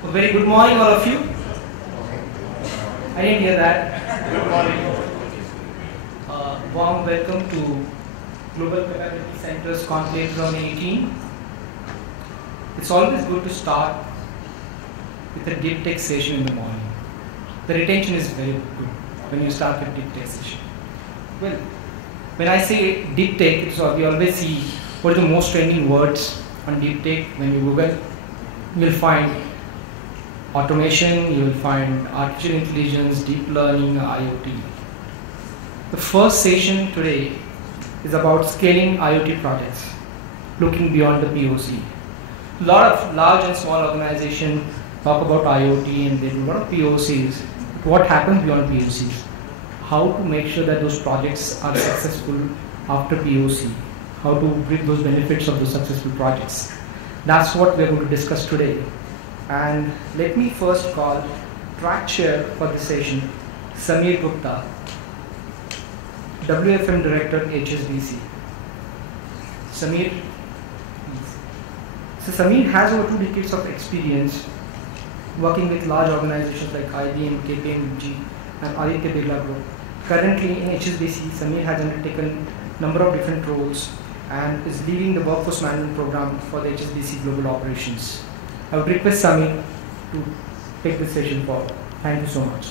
A very good morning, all of you. I didn't hear that. Good morning. Warm welcome to Global Capability Centers Conclave 2018. It's always good to start with a deep tech session in the morning. The retention is very good when you start with deep tech session. Well, when I say deep tech, we always see what are the most trending words on deep tech. When you Google, you will find automation, you will find artificial intelligence, deep learning, IoT. The first session today is about scaling IoT projects, looking beyond the POC. A lot of large and small organizations talk about IoT and they do a lot of POCs. But what happens beyond POCs? How to make sure that those projects are successful after POC? How to bring those benefits of those successful projects? That's what we're going to discuss today. And let me first call track chair for the session, Samir Gupta, WFM Director, HSBC. Samir, please. So Samir has over 2 decades of experience working with large organizations like IBM, KPMG, and Aditya Birla Group. Currently in HSBC, Samir has undertaken a number of different roles and is leading the workforce management program for the HSBC global operations. I would request Samir to take this session forward. Thank you so much.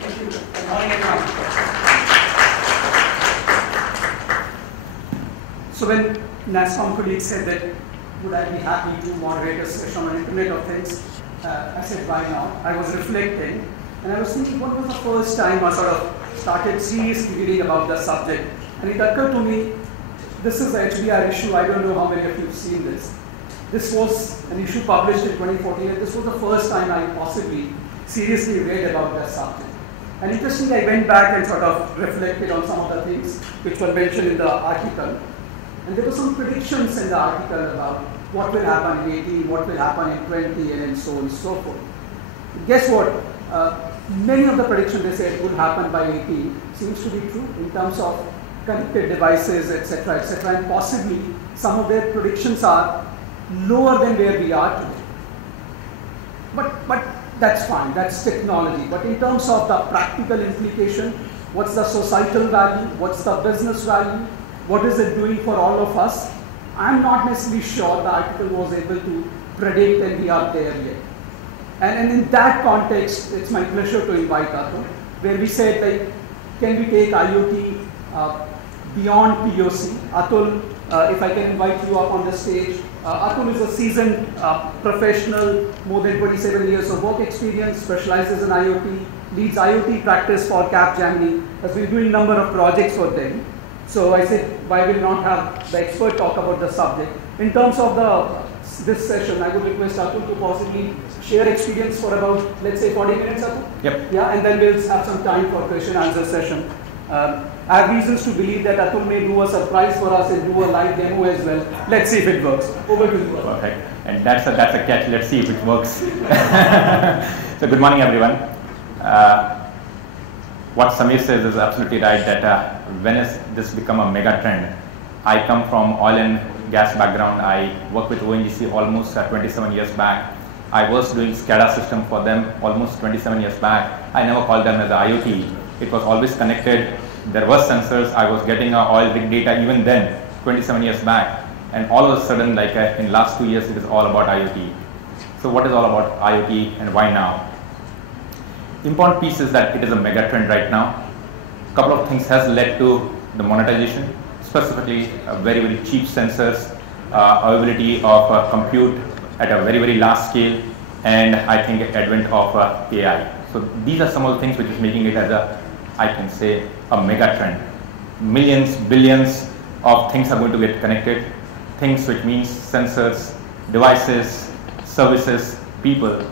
Thank you. Good morning, everyone. So when NASSCOM colleagues said that would I be happy to moderate a session on Internet of Things, I said why not? I was reflecting and I was thinking what was the first time I sort of started seriously reading about the subject, and it occurred to me this is the HBR issue. I don't know how many of you have seen this. This was an issue published in 2014, and this was the first time I possibly seriously read about that subject. And interestingly, I went back and sort of reflected on some of the things which were mentioned in the article. And there were some predictions in the article about what will happen in 18, what will happen in 20, and so on and so forth. Guess what? Many of the predictions they said would happen by 18 seems to be true in terms of connected devices, etc., etc., and possibly some of their predictions are lower than where we are today. But that's fine, that's technology. But in terms of the practical implication, what's the societal value, what's the business value, what is it doing for all of us, I'm not necessarily sure the article was able to predict and we are there yet. And in that context, it's my pleasure to invite Atul, where we said, like, can we take IoT beyond POC? Atul, if I can invite you up on the stage. Atul is a seasoned professional, more than 27 years of work experience, specializes in IoT, leads IoT practice for Capgemini, has been doing a number of projects for them. So I said, why will not have the expert talk about the subject? In terms of this session, I would request Atul to possibly share experience for about, let's say, 40 minutes, Atul? Yep. Yeah, and then we'll have some time for question-answer session. I have reasons to believe that Atul may do a surprise for us and do a live demo as well. Let's see if it works. Over to you. Perfect. And that's a catch. Let's see if it works. So good morning, everyone. What Samir says is absolutely right, that when has this become a mega trend? I come from oil and gas background. I worked with ONGC almost 27 years back. I was doing SCADA system for them almost 27 years back. I never called them as IoT. It was always connected. There were sensors. I was getting oil rig data even then, 27 years back. And all of a sudden, like in last 2 years, it is all about IoT. So what is all about IoT and why now? Important piece is that it is a mega trend right now. A couple of things has led to the monetization, specifically very, very cheap sensors, availability of compute at a very, very large scale, and I think advent of AI. So these are some of the things which is making it as a, I can say, a mega trend. Millions, billions of things are going to get connected. Things which means sensors, devices, services, people.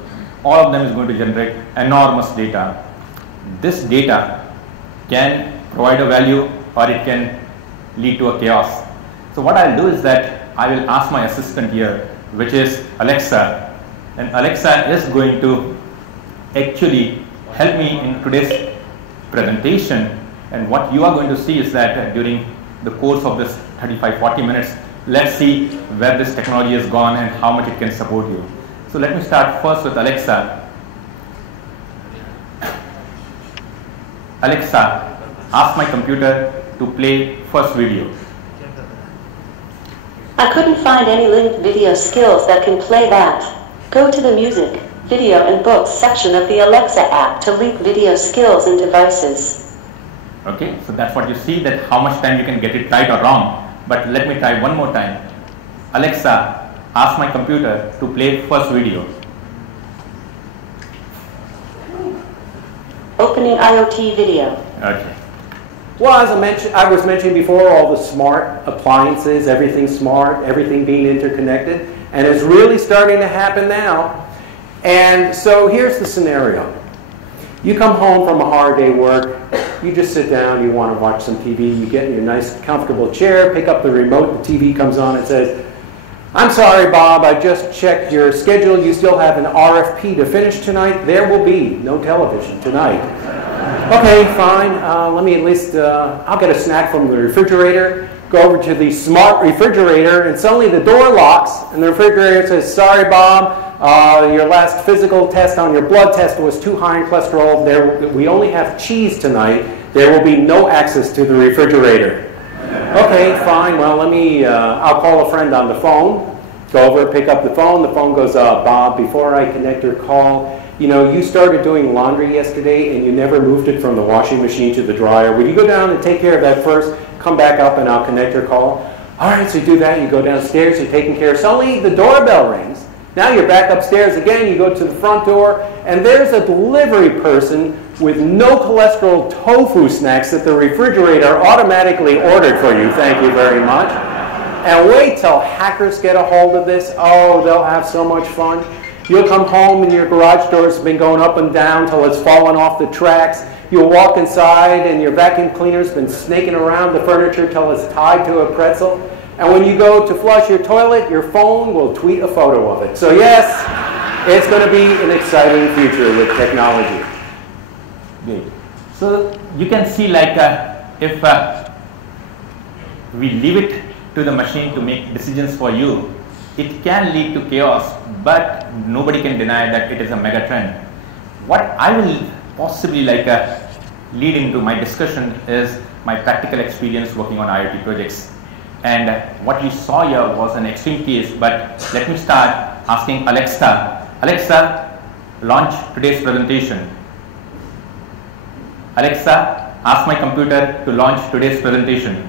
All of them is going to generate enormous data. This data can provide a value or it can lead to a chaos. So what I'll do is that I will ask my assistant here, which is Alexa, and Alexa is going to actually help me in today's presentation. And what you are going to see is that during the course of this 35-40 minutes, let's see where this technology has gone and how much it can support you. So let me start first with Alexa. Alexa, ask my computer to play first video. I couldn't find any linked video skills that can play that. Go to the Music, Video and Books section of the Alexa app to link video skills and devices. Okay, so that's what you see, that how much time you can get it right or wrong. But let me try one more time. Alexa, ask my computer to play first video. Opening IoT video. Okay. Well, as I was mentioning before, all the smart appliances, everything smart, everything being interconnected, and it's really starting to happen now. And so here's the scenario. You come home from a hard day work, you just sit down, you want to watch some TV, you get in your nice comfortable chair, pick up the remote, the TV comes on and says, "I'm sorry, Bob, I just checked your schedule, you still have an RFP to finish tonight. There will be no television tonight." Okay, fine, let me at least, I'll get a snack from the refrigerator, go over to the smart refrigerator, and suddenly the door locks, and the refrigerator says, "Sorry, Bob, your last physical test on your blood test was too high in cholesterol. We only have cheese tonight. There will be no access to the refrigerator." Okay, fine, well, I'll call a friend on the phone, go over, pick up the phone goes, "Bob, before I connect your call, you know, you started doing laundry yesterday and you never moved it from the washing machine to the dryer. Would you go down and take care of that first? Come back up and I'll connect your call." All right, so you do that, you go downstairs, you're taking care. Suddenly the doorbell rings. Now you're back upstairs again, you go to the front door, and there's a delivery person with no cholesterol tofu snacks that the refrigerator automatically ordered for you. Thank you very much. And wait till hackers get a hold of this. Oh, they'll have so much fun. You'll come home and your garage door's been going up and down till it's fallen off the tracks. You'll walk inside and your vacuum cleaner's been snaking around the furniture till it's tied to a pretzel. And when you go to flush your toilet, your phone will tweet a photo of it. So yes, it's going to be an exciting future with technology. Great. So you can see, like, if we leave it to the machine to make decisions for you, it can lead to chaos, but nobody can deny that it is a mega trend. What I will possibly lead into my discussion is my practical experience working on IoT projects. And what you saw here was an extreme case, but let me start asking Alexa. Alexa, launch today's presentation. Alexa, ask my computer to launch today's presentation.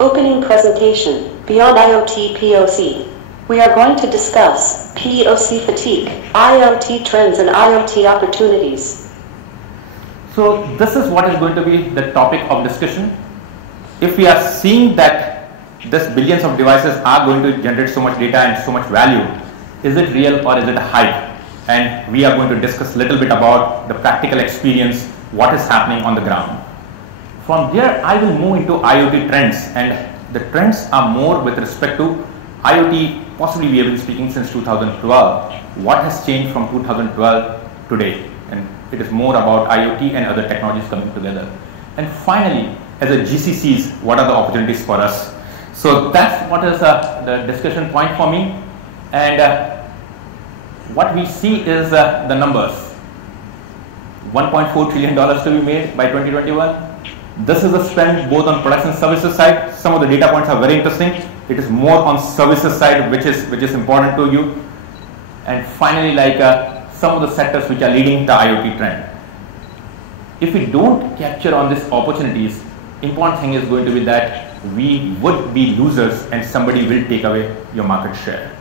Opening presentation, Beyond IoT POC. We are going to discuss POC fatigue, IoT trends and IoT opportunities. So this is what is going to be the topic of discussion. If we are seeing that this billions of devices are going to generate so much data and so much value, is it real or is it a hype? And we are going to discuss a little bit about the practical experience, what is happening on the ground. From there, I will move into IoT trends, and the trends are more with respect to IoT. Possibly we have been speaking since 2012. What has changed from 2012 today? And it is more about IoT and other technologies coming together. And finally, as a GCCs, what are the opportunities for us? So that's what is the discussion point for me. And what we see is the numbers. $1.4 trillion to be made by 2021. This is the spend both on products and services side. Some of the data points are very interesting. It is more on services side, which is important to you. And finally, some of the sectors which are leading the IoT trend. If we don't capture on these opportunities, important thing is going to be that we would be losers and somebody will take away your market share.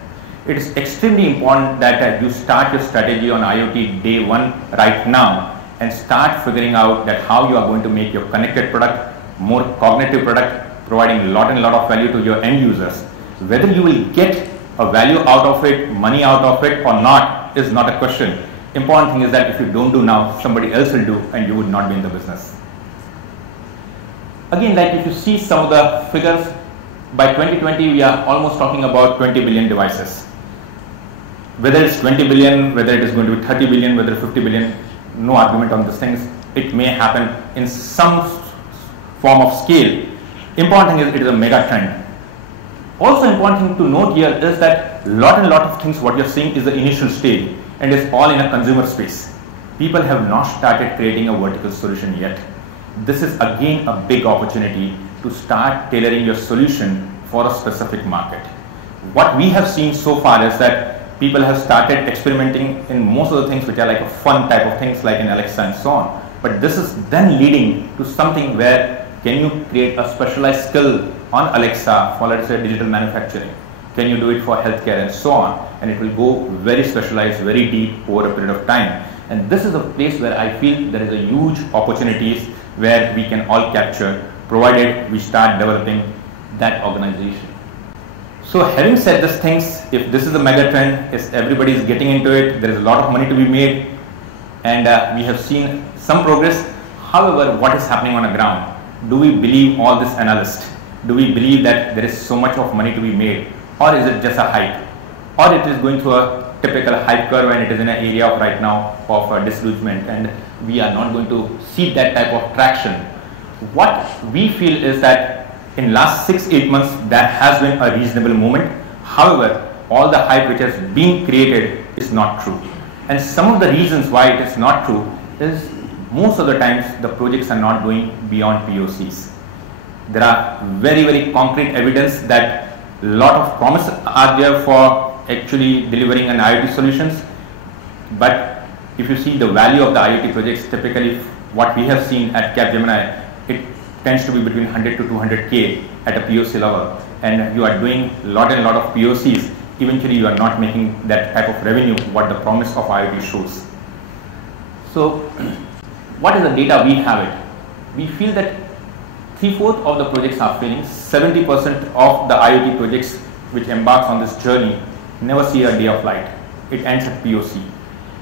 It is extremely important that you start your strategy on IoT day one right now and start figuring out that how you are going to make your connected product more cognitive product, providing a lot of value to your end users. Whether you will get a value out of it, money out of it or not is not a question. Important thing is that if you don't do now, somebody else will do and you would not be in the business. Again, if you see some of the figures, by 2020 we are almost talking about 20 billion devices. Whether it's 20 billion, whether it is going to be 30 billion, whether 50 billion, no argument on these things. It may happen in some form of scale. Important thing is it is a mega trend. Also important thing to note here is that lot of things what you're seeing is the initial stage and is all in a consumer space. People have not started creating a vertical solution yet. This is again a big opportunity to start tailoring your solution for a specific market. What we have seen so far is that people have started experimenting in most of the things which are like a fun type of things like in Alexa and so on. But this is then leading to something where can you create a specialized skill on Alexa for, let's say, digital manufacturing? Can you do it for healthcare and so on? And it will go very specialized, very deep over a period of time. And this is a place where I feel there is a huge opportunities where we can all capture, provided we start developing that organization. So having said these things, if this is a mega trend, if everybody is getting into it, there is a lot of money to be made, and we have seen some progress. However, what is happening on the ground? Do we believe all this analysts? Do we believe that there is so much of money to be made, or is it just a hype, or it is going through a typical hype curve and it is in an area of right now of disillusionment and we are not going to see that type of traction? What we feel is that in last 6-8 months there has been a reasonable movement. However, all the hype which has been created is not true, and some of the reasons why it is not true is most of the times the projects are not going beyond POCs. There are very concrete evidence that a lot of promise are there for actually delivering an IoT solutions, but if you see the value of the IoT projects, typically what we have seen at Capgemini, it tends to be between 100 to 200K at a POC level, and you are doing a lot of POCs. Eventually you are not making that type of revenue what the promise of IoT shows. So what is the data we have it? We feel that 3/4 of the projects are failing. 70% of the IoT projects which embarks on this journey never see a day of light. It ends at POC,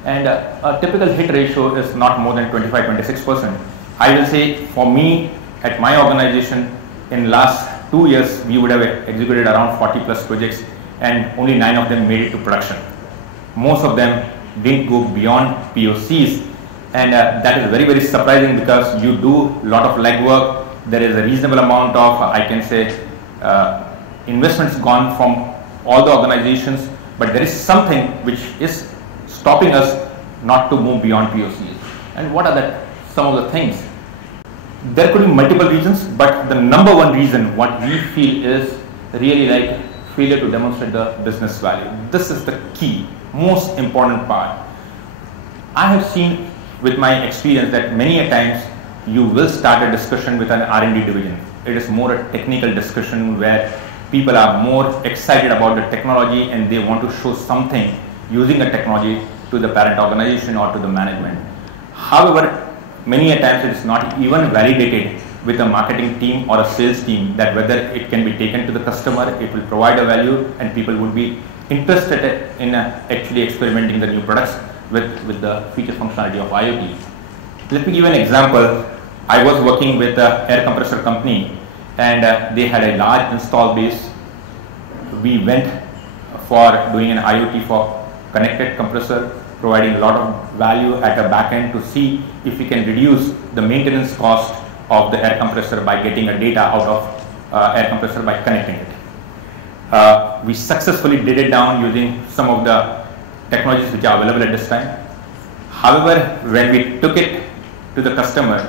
and a typical hit ratio is not more than 25-26%. I will say for me at my organization, in last 2 years we would have executed around 40+ projects, and only 9 of them made it to production. Most of them didn't go beyond POCs, and that is very surprising because you do a lot of legwork. There is a reasonable amount of I can say investments gone from all the organizations, but there is something which is stopping us not to move beyond POCs. And what are some of the things? There could be multiple reasons, but the number one reason what we feel is really like failure to demonstrate the business value. This is the key, most important part. I have seen with my experience that many a times you will start a discussion with an R&D division. It is more a technical discussion where people are more excited about the technology and they want to show something using a technology to the parent organization or to the management. However, many a times it is not even validated with a marketing team or a sales team that whether it can be taken to the customer, it will provide a value, and people would be interested in actually experimenting the new products with the feature functionality of IoT. Let me give an example. I was working with an air compressor company, and they had a large install base. We went for doing an IoT for connected compressor, providing a lot of value at the back end to see if we can reduce the maintenance cost of the air compressor by getting a data out of air compressor by connecting it. We successfully did it down using some of the technologies which are available at this time. However, when we took it to the customer,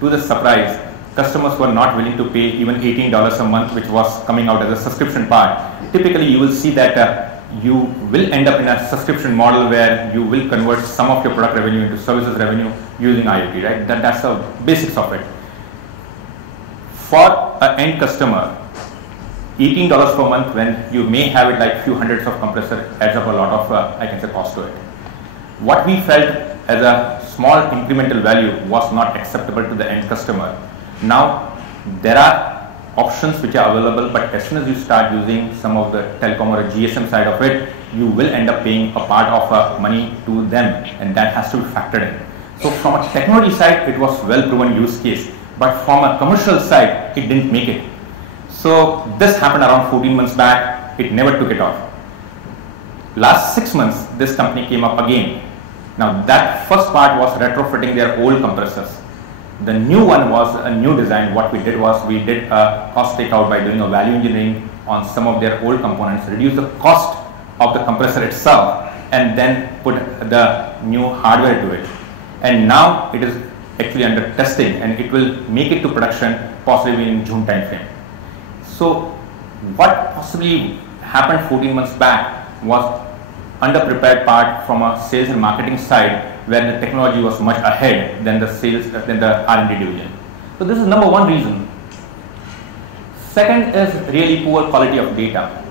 to the surprise, customers were not willing to pay even $18 a month, which was coming out as a subscription part. Typically, you will see that you will end up in a subscription model where you will convert some of your product revenue into services revenue using IoT, right? That's the basics of it. For an end customer, $18 per month when you may have it like few hundreds of compressor adds up a lot of, I can say, cost to it. What we felt as a small incremental value was not acceptable to the end customer. Now, there are options which are available, but as soon as you start using some of the telecom or a GSM side of it, you will end up paying a part of money to them, and that has to be factored in. So from a technology side, it was well proven use case, but from a commercial side, it didn't make it. So this happened around 14 months back. It never took it off. Last 6 months, this company came up again. Now that first part was retrofitting their old compressors. The new one was a new design. What we did was we did a cost takeout by doing a value engineering on some of their old components, reduce the cost of the compressor itself, and then put the new hardware to it. And now it is actually under testing, and it will make it to production possibly in June timeframe. So what possibly happened 14 months back was underprepared part from a sales and marketing side, where the technology was much ahead than the sales, than the R&D division. So this is number one reason. Second is really poor quality of data.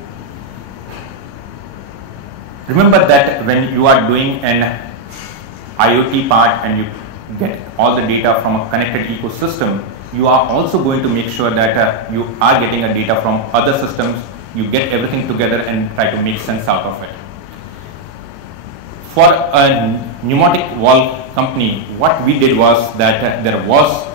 Remember that when you are doing an IoT part and you get all the data from a connected ecosystem, you are also going to make sure that you are getting a data from other systems, you get everything together and try to make sense out of it. For a pneumatic valve company, what we did was that there was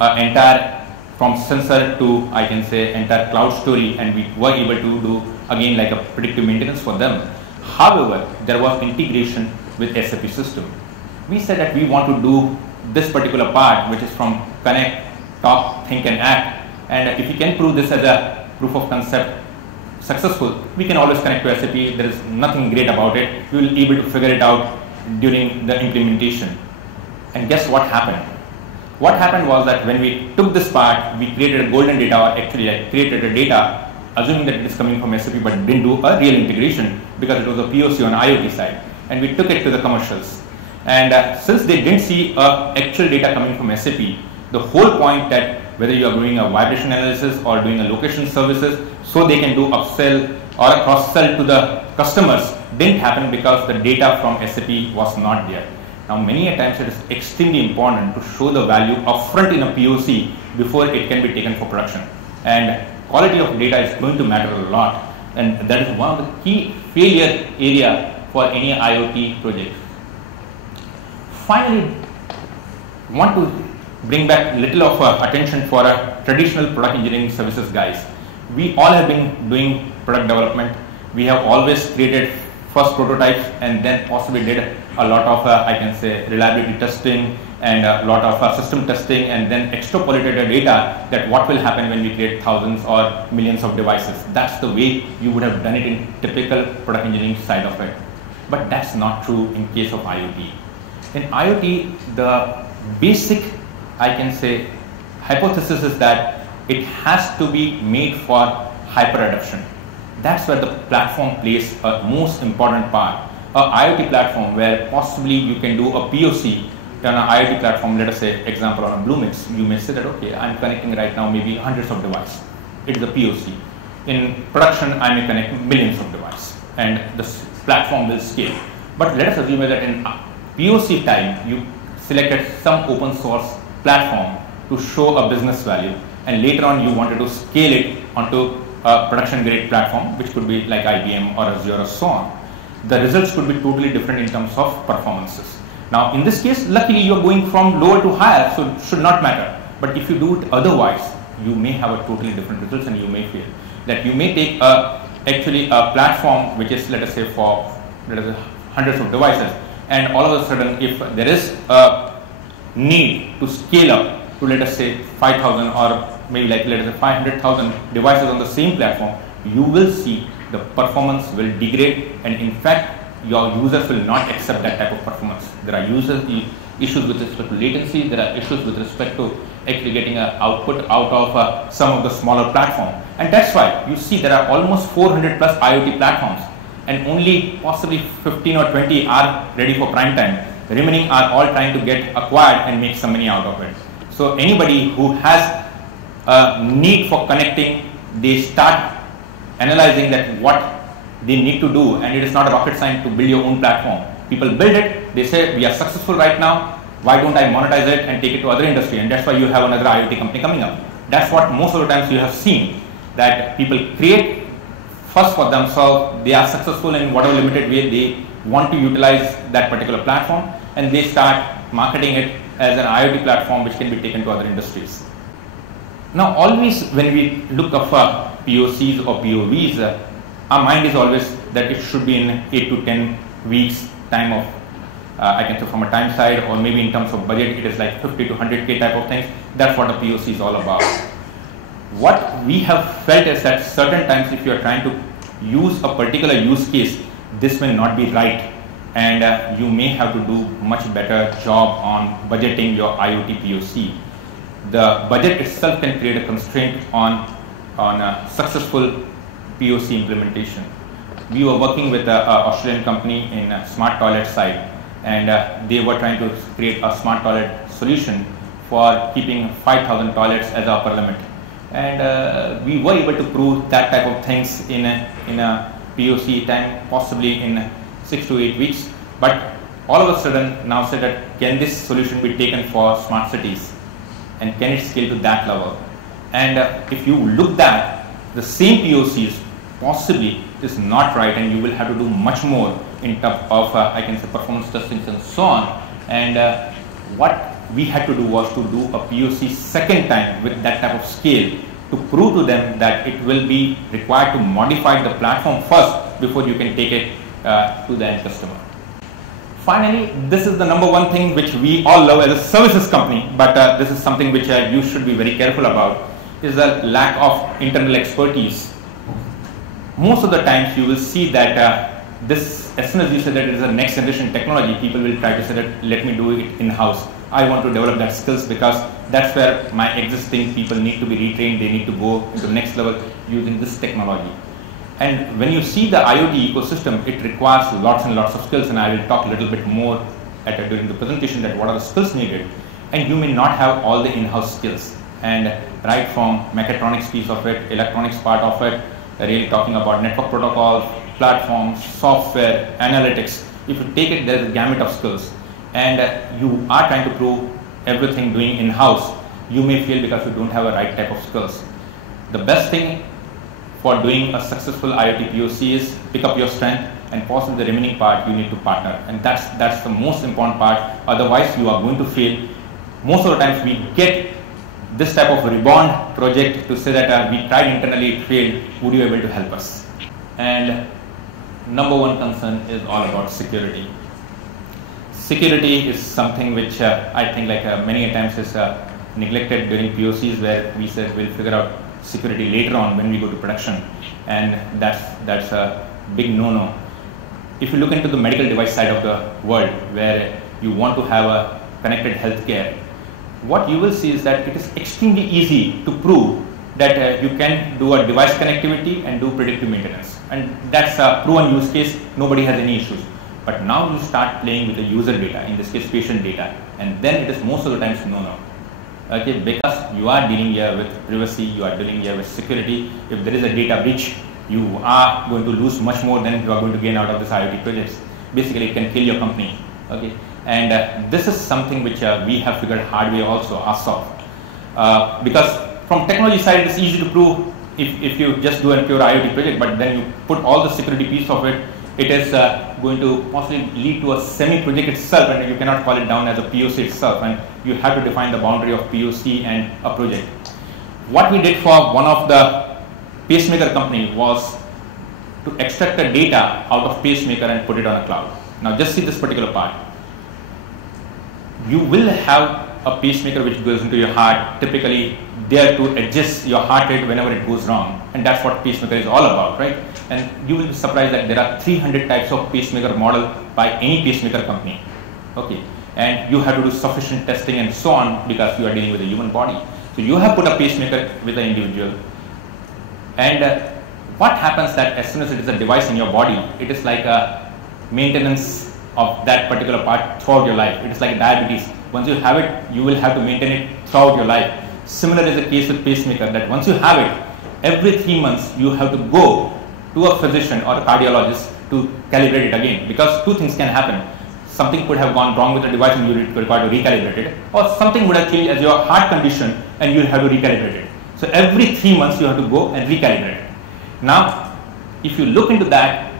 an entire, from sensor to, I can say, entire cloud story, and we were able to do again like a predictive maintenance for them. However, there was integration with SAP system. We said that we want to do this particular part, which is from connect, talk, think and act, and if we can prove this as a proof of concept successful, we can always connect to SAP. There is nothing great about it. We will be able to figure it out during the implementation. And guess what happened? What happened was that when we took this part, we created a golden data, or actually I created a data assuming that it is coming from SAP, but didn't do a real integration because it was a POC on IoT side, and we took it to the commercials. And since they didn't see actual data coming from SAP, the whole point that whether you are doing a vibration analysis or doing a location services, so they can do upsell or a cross-sell to the customers, didn't happen because the data from SAP was not there. Now, many a times it is extremely important to show the value upfront in a POC before it can be taken for production. And quality of data is going to matter a lot, and that is one of the key failure area for any IoT project. Finally, want to bring back little of attention for traditional product engineering services guys. We all have been doing product development. We have always created first prototypes and then possibly did a lot of I can say reliability testing and a lot of system testing, and then extrapolated the data that what will happen when we create thousands or millions of devices. That's the way you would have done it in typical product engineering side of it. But that's not true in case of IoT. In IoT, the basic, I can say, hypothesis is that it has to be made for hyper adoption. That's where the platform plays a most important part. A IoT platform where possibly you can do a POC on an IoT platform, let us say example on a Bluemix, you may say that okay, I'm connecting right now maybe hundreds of devices. It is a POC. In production, I may connect millions of devices and the platform will scale. But let us assume that in POC time, you selected some open source platform to show a business value, and later on you wanted to scale it onto a production grade platform, which could be like IBM or Azure or so on. The results could be totally different in terms of performances. Now in this case, luckily you are going from lower to higher, so it should not matter. But if you do it otherwise, you may have a totally different results and you may fail. That you may take actually a platform which is, let us say, for hundreds of devices, and all of a sudden if there is a need to scale up to, let us say, 5,000 or maybe like let us say 500,000 devices on the same platform, you will see the performance will degrade, and in fact your users will not accept that type of performance. There are issues with respect to latency, there are issues with respect to actually getting an output out of some of the smaller platforms, and that's why you see there are almost 400 plus IoT platforms, and only possibly 15 or 20 are ready for prime time. The remaining are all trying to get acquired and make some money out of it. So anybody who has a need for connecting, they start analyzing that what they need to do, and it is not a rocket science to build your own platform. People build it, they say we are successful right now, why don't I monetize it and take it to other industry, and that's why you have another IoT company coming up. That's what most of the times you have seen, that people create first for themselves, they are successful in whatever limited way they want to utilize that particular platform, and they start marketing it as an IoT platform which can be taken to other industries. Now always when we look up for POCs or POVs, our mind is always that it should be in 8 to 10 weeks time of, I can say from a time side, or maybe in terms of budget, it is like 50 to 100K type of things. That's what the POC is all about. what we have felt is that certain times if you are trying to use a particular use case, this may not be right, and you may have to do much better job on budgeting your IoT POC. The budget itself can create a constraint on a successful POC implementation. We were working with an Australian company in a smart toilet side, and they were trying to create a smart toilet solution for keeping 5,000 toilets as our upper limit. And we were able to prove that type of things in a POC time, possibly in 6 to 8 weeks. But all of a sudden now said that can this solution be taken for smart cities, and can it scale to that level? And if you look at the same POCs, possibly is not right, and you will have to do much more in terms of I can say performance testing and so on. And what we had to do was to do a POC second time with that type of scale to prove to them that it will be required to modify the platform first before you can take it to the end customer. Finally, this is the number one thing which we all love as a services company, but this is something which you should be very careful about, is the lack of internal expertise. Most of the times you will see that this, as soon as you say that it is a next generation technology, people will try to say that let me do it in-house. I want to develop that skills because that's where my existing people need to be retrained. They need to go into the next level using this technology. And when you see the IoT ecosystem, it requires lots and lots of skills, and I will talk a little bit more during the presentation that what are the skills needed. And you may not have all the in-house skills. And right from mechatronics piece of it, electronics part of it, really talking about network protocols, platforms, software, analytics. If you take it, there's a gamut of skills. And you are trying to prove everything doing in-house, you may fail because you don't have a right type of skills. The best thing for doing a successful IoT POC is pick up your strength, and possibly the remaining part you need to partner. And that's the most important part. Otherwise, you are going to fail. Most of the times we get this type of rebound project to say that we tried internally, it failed, would you be able to help us? And number one concern is all about security. Security is something which I think many times is neglected during POCs, where we said we'll figure out security later on when we go to production, and that's a big no-no. If you look into the medical device side of the world, where you want to have a connected healthcare, what you will see is that it is extremely easy to prove that you can do a device connectivity and do predictive maintenance, and that's a proven use case. Nobody has any issues. But now you start playing with the user data, in this case patient data, and then it is most of the times no-no. Okay, because you are dealing here with privacy, you are dealing here with security. If there is a data breach, you are going to lose much more than you are going to gain out of this IoT projects. Basically, it can kill your company. Okay, and this is something which we have figured hard way also ourselves. Because from technology side, it is easy to prove if you just do a pure IoT project, but then you put all the security piece of it, it is going to possibly lead to a semi-project itself, and you cannot call it down as a POC itself, and you have to define the boundary of POC and a project. What we did for one of the pacemaker company was to extract the data out of pacemaker and put it on a cloud. Now just see this particular part. You will have a pacemaker which goes into your heart, typically there to adjust your heart rate whenever it goes wrong, and that's what pacemaker is all about, right? And you will be surprised that there are 300 types of pacemaker model by any pacemaker company. Okay, and you have to do sufficient testing and so on because you are dealing with a human body. So you have put a pacemaker with an individual, and what happens that as soon as it is a device in your body, it is like a maintenance of that particular part throughout your life. It is like diabetes. Once you have it, you will have to maintain it throughout your life. Similar is the case with pacemaker, that once you have it, every 3 months you have to go to a physician or a cardiologist to calibrate it again, because two things can happen. Something could have gone wrong with the device and you require to recalibrate it, or something would have changed as your heart condition and you have to recalibrate it. So every 3 months you have to go and recalibrate it. Now, if you look into that,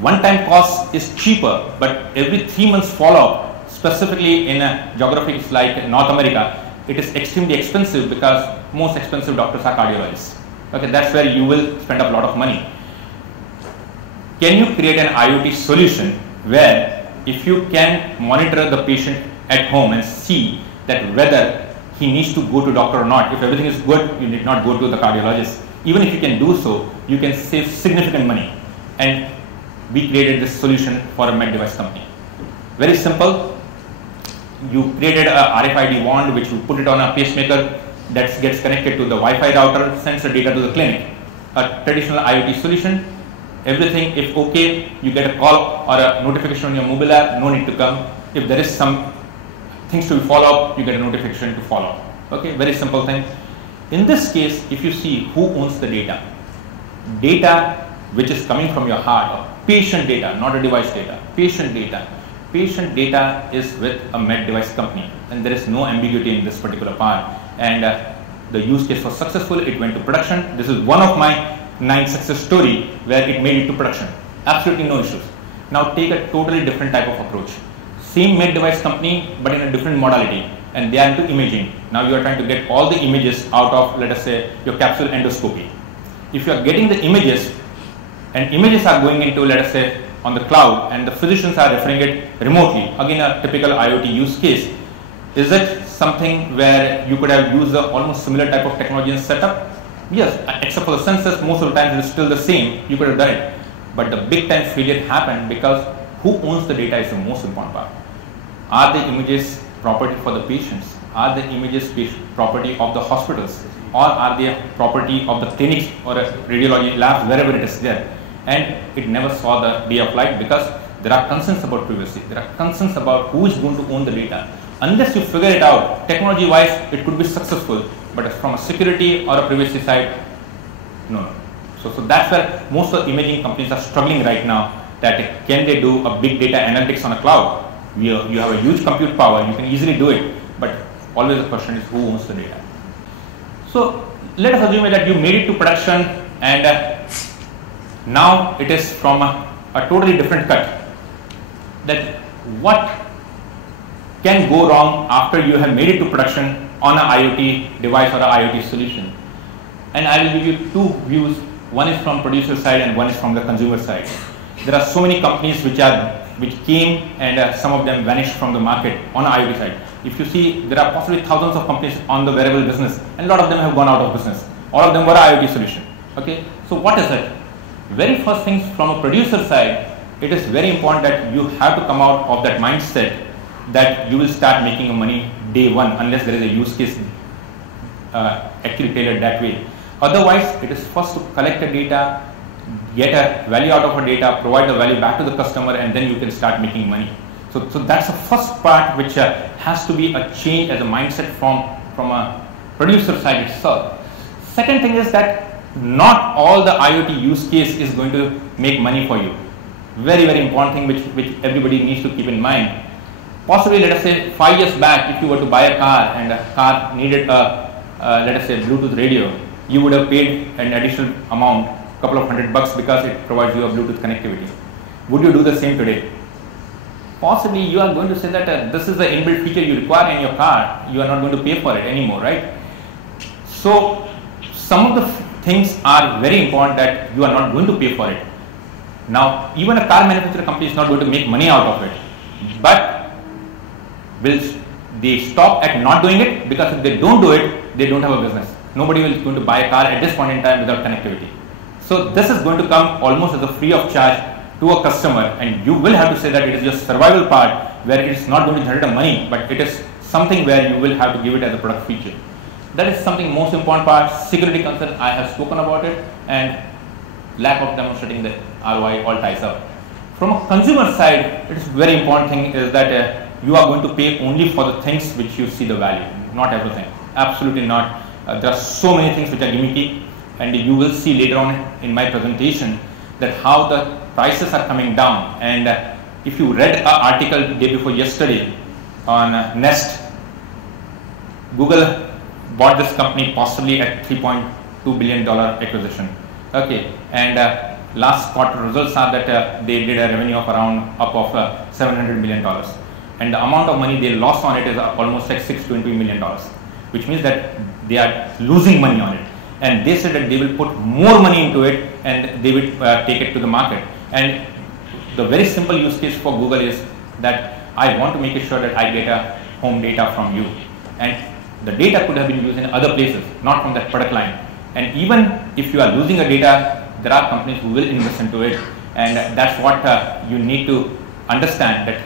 one-time cost is cheaper, but every 3 months follow-up, specifically in geographies like North America, it is extremely expensive because most expensive doctors are cardiologists. Okay, that's where you will spend a lot of money. Can you create an IoT solution where if you can monitor the patient at home and see that whether he needs to go to doctor or not. If everything is good, you need not go to the cardiologist. Even if you can do so, you can save significant money. And we created this solution for a med device company. Very simple. You created a RFID wand, which you put it on a pacemaker that gets connected to the Wi-Fi router, sends the data to the clinic. A traditional IoT solution. Everything, if okay, you get a call or a notification on your mobile app, no need to come. If there is some things to follow up, you get a notification to follow up. Okay, very simple thing. In this case, if you see who owns the data, data which is coming from your heart, or patient data, not a device data, patient data. Patient data is with a med device company, and there is no ambiguity in this particular part. And the use case was successful. It went to production. This is one of my 9 success story where it made it to production. Absolutely no issues. Now take a totally different type of approach. Same med device company, but in a different modality, and they are into imaging. Now you are trying to get all the images out of, let us say, your capsule endoscopy. If you are getting the images, and images are going into, let us say, on the cloud, and the physicians are referring it remotely, again a typical IoT use case. Is it something where you could have used the almost similar type of technology and setup? Yes, except for the sensors, most of the time it is still the same, you could have done it. But the big time failure happened because who owns the data is the most important part. Are the images property for the patients? Are the images property of the hospitals? Or are they property of the clinics or radiology labs, wherever it is there? And it never saw the day of light because there are concerns about privacy. There are concerns about who is going to own the data. Unless you figure it out, technology-wise, it could be successful, but from a security or a privacy side, no. So that's where most of the imaging companies are struggling right now, that can they do a big data analytics on a cloud? You have a huge compute power, you can easily do it, but always the question is who owns the data. So let us assume that you made it to production, and now it is from a totally different cut. That what can go wrong after you have made it to production on an IoT device or an IoT solution. And I will give you 2 views. One is from producer side and one is from the consumer side. There are so many companies which came, and some of them vanished from the market on the IoT side. If you see, there are possibly thousands of companies on the wearable business, and a lot of them have gone out of business. All of them were IoT solution. Okay, so what is it? Very first things from a producer side, it is very important that you have to come out of that mindset that you will start making money day one, unless there is a use case actually tailored that way. Otherwise, it is first to collect the data, get a value out of a data, provide the value back to the customer, and then you can start making money. So that's the first part which has to be a change as a mindset from a producer side itself. Second thing is that not all the IoT use case is going to make money for you. Very, very important thing which everybody needs to keep in mind. Possibly, let us say 5 years back, if you were to buy a car and a car needed let us say Bluetooth radio, you would have paid an additional amount, couple of $100 because it provides you a Bluetooth connectivity. Would you do the same today? Possibly you are going to say that this is the inbuilt feature you require in your car, you are not going to pay for it anymore, right? So some of the things are very important that you are not going to pay for it. Now, even a car manufacturer company is not going to make money out of it, but will they stop at not doing it? Because if they don't do it, they don't have a business. Nobody is going to buy a car at this point in time without connectivity. So this is going to come almost as a free of charge to a customer, and you will have to say that it is your survival part where it is not going to generate money, but it is something where you will have to give it as a product feature. That is something most important part. Security concern, I have spoken about it, and lack of demonstrating the ROI all ties up. From a consumer side, it is very important thing is that you are going to pay only for the things which you see the value, not everything. Absolutely not. There are so many things which are gimmicky, and you will see later on in my presentation that how the prices are coming down. And if you read an article day before yesterday on Nest, Google bought this company possibly at $3.2 billion acquisition. Okay, and last quarter results are that they did a revenue of around up of $700 million. And the amount of money they lost on it is almost like $620 million, which means that they are losing money on it. And they said that they will put more money into it and they will take it to the market. And the very simple use case for Google is that I want to make sure that I get a home data from you. And The data could have been used in other places, not from that product line. And even if you are losing a data, there are companies who will invest into it, and that's what you need to understand, that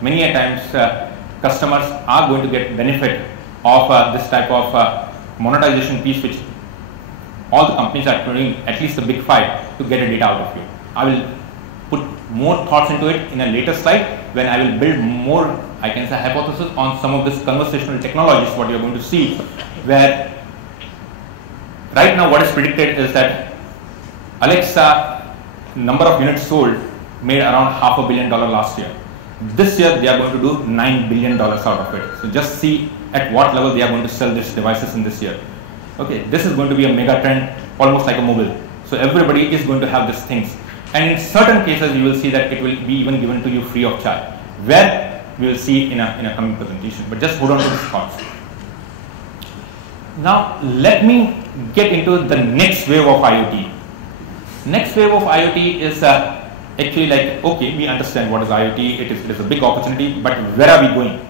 many a times customers are going to get benefit of this type of monetization piece, which all the companies are doing, at least the big five, to get a data out of you. I will put more thoughts into it in a later slide when I will build more, I can say, hypothesis on some of this conversational technologies, what you are going to see, where right now what is predicted is that Alexa number of units sold made around $500 million last year. This year they are going to do $9 billion out of it. So just see at what level they are going to sell these devices in this year. Okay, this is going to be a mega trend, almost like a mobile. So everybody is going to have these things. And in certain cases you will see that it will be even given to you free of charge, where we will see in a coming presentation. But just hold on to these thoughts. Now let me get into the next wave of IoT. Next wave of IoT is actually like, okay, we understand what is IoT, it is a big opportunity, but where are we going?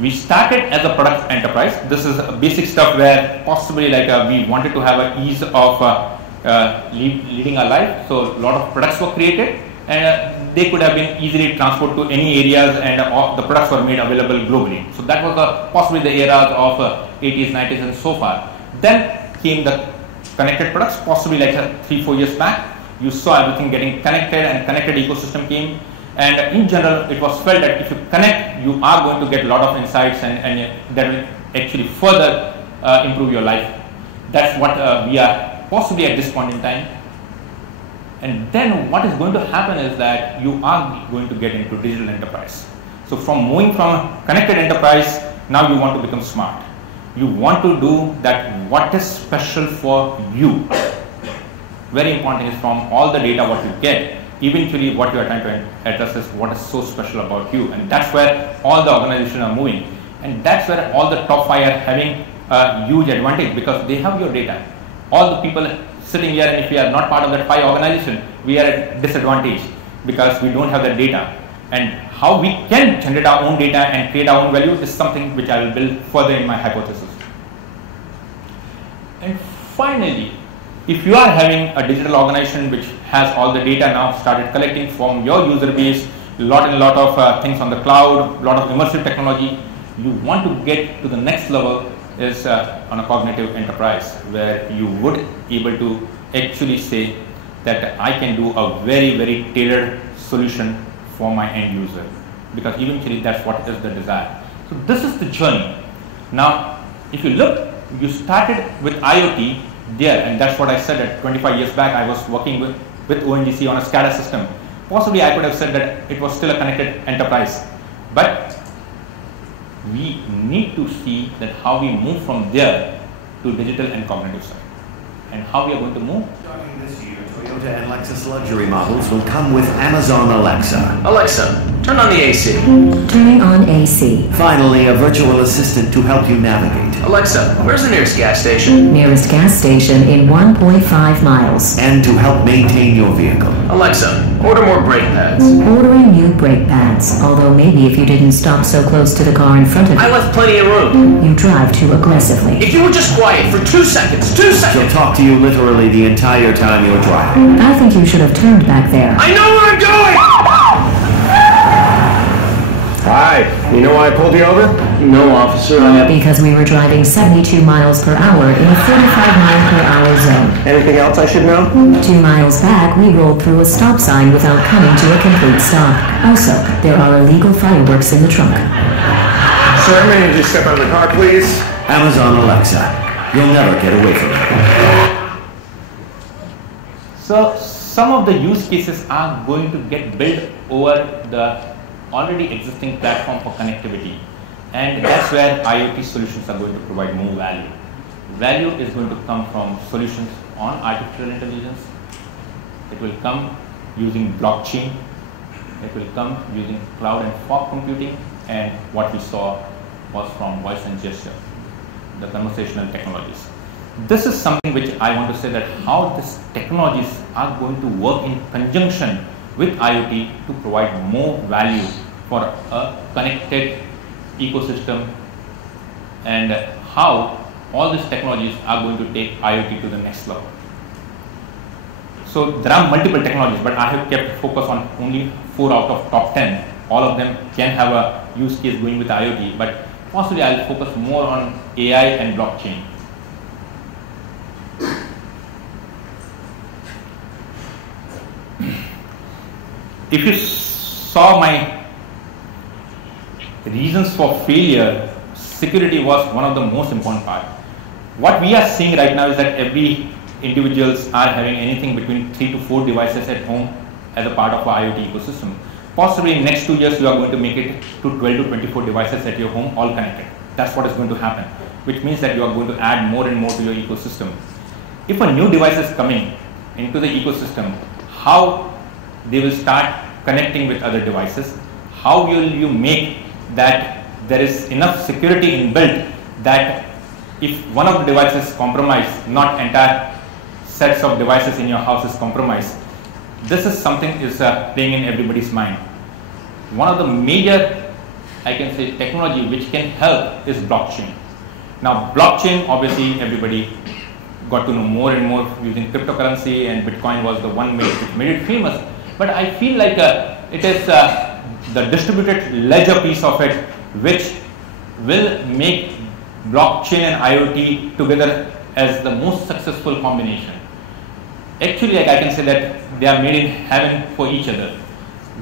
We started as a product enterprise. This is basic stuff where possibly like we wanted to have an ease of leading our life. So a lot of products were created, and they could have been easily transported to any areas, and the products were made available globally. So that was possibly the eras of 80s, 90s and so far. Then came the connected products, possibly like 3-4 years back. You saw everything getting connected, and connected ecosystem came. And in general, it was felt that if you connect, you are going to get a lot of insights, and that will actually further improve your life. That's what we are possibly at this point in time. And then what is going to happen is that you are going to get into digital enterprise. So from moving from connected enterprise, now you want to become smart. You want to do that what is special for you. Very important is from all the data what you get, eventually what you are trying to address is what is so special about you. And that's where all the organizations are moving. And that's where all the top 5 are having a huge advantage, because they have your data. All the people sitting here, and if we are not part of that 5 organization, we are at disadvantage because we don't have that data. And how we can generate our own data and create our own value is something which I will build further in my hypothesis. And finally, if you are having a digital organization which has all the data now started collecting from your user base, a lot of things on the cloud, a lot of immersive technology, you want to get to the next level is on a cognitive enterprise, where you would able to actually say that I can do a very, very tailored solution for my end user, because eventually that's what is the desire. So this is the journey. Now, if you look, you started with IoT there, and that's what I said that 25 years back I was working with ONGC on a SCADA system. Possibly I could have said that it was still a connected enterprise, but we need to see that how we move from there to digital and cognitive side, and how we are going to move. Starting this year, Toyota and Lexus luxury models will come with Amazon Alexa. Alexa, turn on the AC. Turning on AC. Finally, a virtual assistant to help you navigate. Alexa, where's the nearest gas station? Nearest gas station in 1.5 miles. And to help maintain your vehicle. Alexa, order more brake pads. Ordering new brake pads. Although maybe if you didn't stop so close to the car in front of I you, left plenty of room. you drive too aggressively. If you were just quiet for 2 seconds, 2 She'll seconds. talk to you literally the entire time you're driving. I think you should have turned back there. I know where I'm going! Hi, you know why I pulled you over? No, officer, I have... Because we were driving 72 miles per hour in a 45-mile-per-hour zone. Anything else I should know? 2 miles back, we rolled through a stop sign without coming to a complete stop. Also, there are illegal fireworks in the trunk. Sir, may you just step out of the car, please? Amazon Alexa. You'll never get away from it. So some of the use cases are going to get built over the already existing platform for connectivity, and that's where IoT solutions are going to provide more value. Value is going to come from solutions on artificial intelligence. It will come using blockchain. It will come using cloud and fog computing, and what we saw was from voice and gesture, the conversational technologies. This is something which I want to say that how these technologies are going to work in conjunction with IoT to provide more value for a connected ecosystem and how all these technologies are going to take IoT to the next level. So there are multiple technologies, but I have kept focus on only 4 out of top 10. All of them can have a use case going with IoT, but possibly I'll focus more on AI and blockchain. If you saw my reasons for failure, security was one of the most important part. What we are seeing right now is that every individuals are having anything between 3 to 4 devices at home as a part of our IoT ecosystem. Possibly in next 2 years, you are going to make it to 12 to 24 devices at your home, all connected. That's what is going to happen, which means that you are going to add more and more to your ecosystem. If a new device is coming into the ecosystem, how they will start connecting with other devices, how will you make that there is enough security inbuilt that if one of the devices is compromised, not entire sets of devices in your house is compromised. This is something is playing in everybody's mind. One of the major, I can say, technology which can help is blockchain. Now blockchain, obviously everybody got to know more and more using cryptocurrency, and Bitcoin was the one which made it famous. But I feel like it is the distributed ledger piece of it which will make blockchain and IoT together as the most successful combination. Actually, like I can say that they are made in heaven for each other.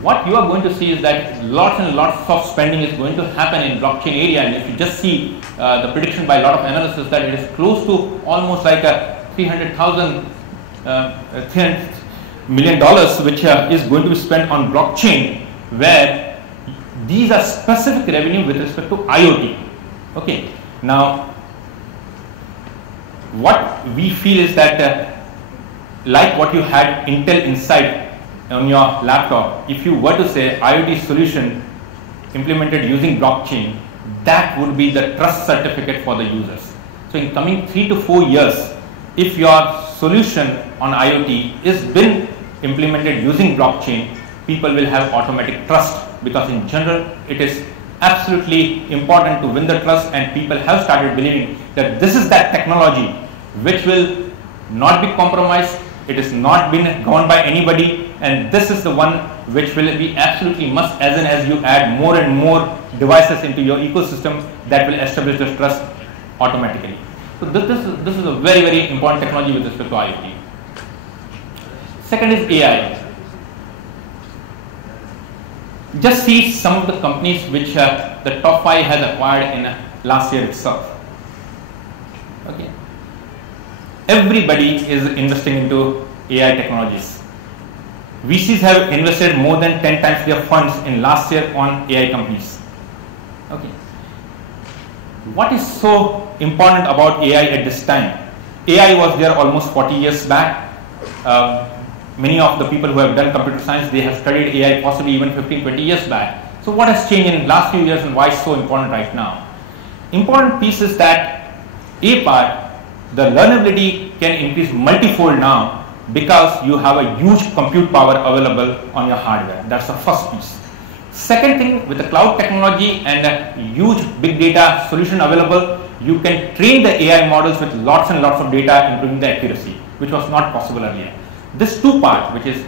What you are going to see is that lots and lots of spending is going to happen in blockchain area, and if you just see the prediction by a lot of analysts that it is close to almost like a $300 million which is going to be spent on blockchain, where these are specific revenue with respect to IoT. Okay, now what we feel is that like what you had Intel Inside on your laptop, if you were to say IoT solution implemented using blockchain, that would be the trust certificate for the users. So in coming 3 to 4 years, if your solution on IoT is been implemented using blockchain, people will have automatic trust, because in general it is absolutely important to win the trust, and people have started believing that this is that technology which will not be compromised, it is not been gone by anybody, and this is the one which will be absolutely must, as you add more and more devices into your ecosystem, that will establish the trust automatically. So this is a very, very important technology with respect to IoT. Second is AI. Just see some of the companies which the top 5 has acquired in last year itself. Okay. Everybody is investing into AI technologies. VCs have invested more than 10 times their funds in last year on AI companies. Okay. What is so important about AI at this time? AI was there almost 40 years back. Many of the people who have done computer science, they have studied AI possibly even 15-20 years back. So what has changed in the last few years, and why it's so important right now? Important piece is that A part, the learnability can increase multifold now because you have a huge compute power available on your hardware. That's the first piece. Second thing, with the cloud technology and a huge big data solution available, you can train the AI models with lots and lots of data, including the accuracy, which was not possible earlier. This two part, which is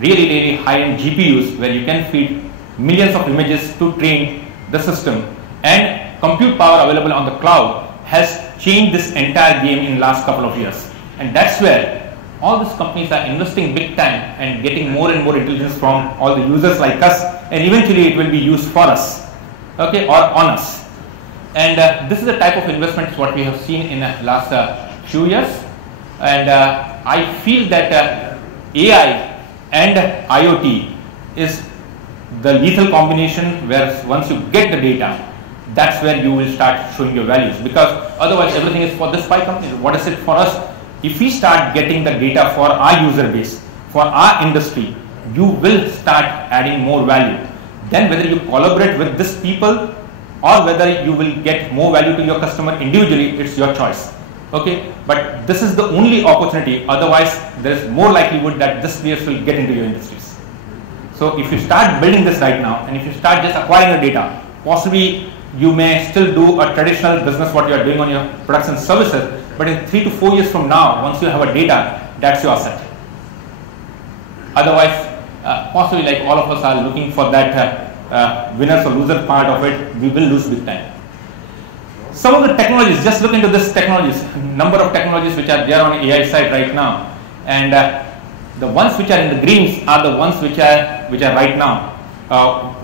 really, really high-end GPUs, where you can feed millions of images to train the system, and compute power available on the cloud, has changed this entire game in last couple of years. And that's where all these companies are investing big time and getting more and more intelligence from all the users like us, and eventually it will be used for us, okay, or on us. And this is the type of investments what we have seen in the last few years. And I feel that AI and IoT is the lethal combination, where once you get the data, that's where you will start showing your values, because otherwise everything is for this 5 companies. What is it for us? If we start getting the data for our user base, for our industry, you will start adding more value. Then whether you collaborate with these people or whether you will get more value to your customer individually, it's your choice. Okay, but this is the only opportunity. Otherwise, there is more likelihood that these players will get into your industries. So if you start building this right now, and if you start just acquiring your data, possibly you may still do a traditional business what you are doing on your products and services, but in 3 to 4 years from now, once you have a data, that's your asset. Otherwise, possibly like all of us are looking for that winners or loser part of it, we will lose big time. Some of the technologies, just look into this technologies, number of technologies which are there on the AI side right now, and the ones which are in the greens are the ones which are right now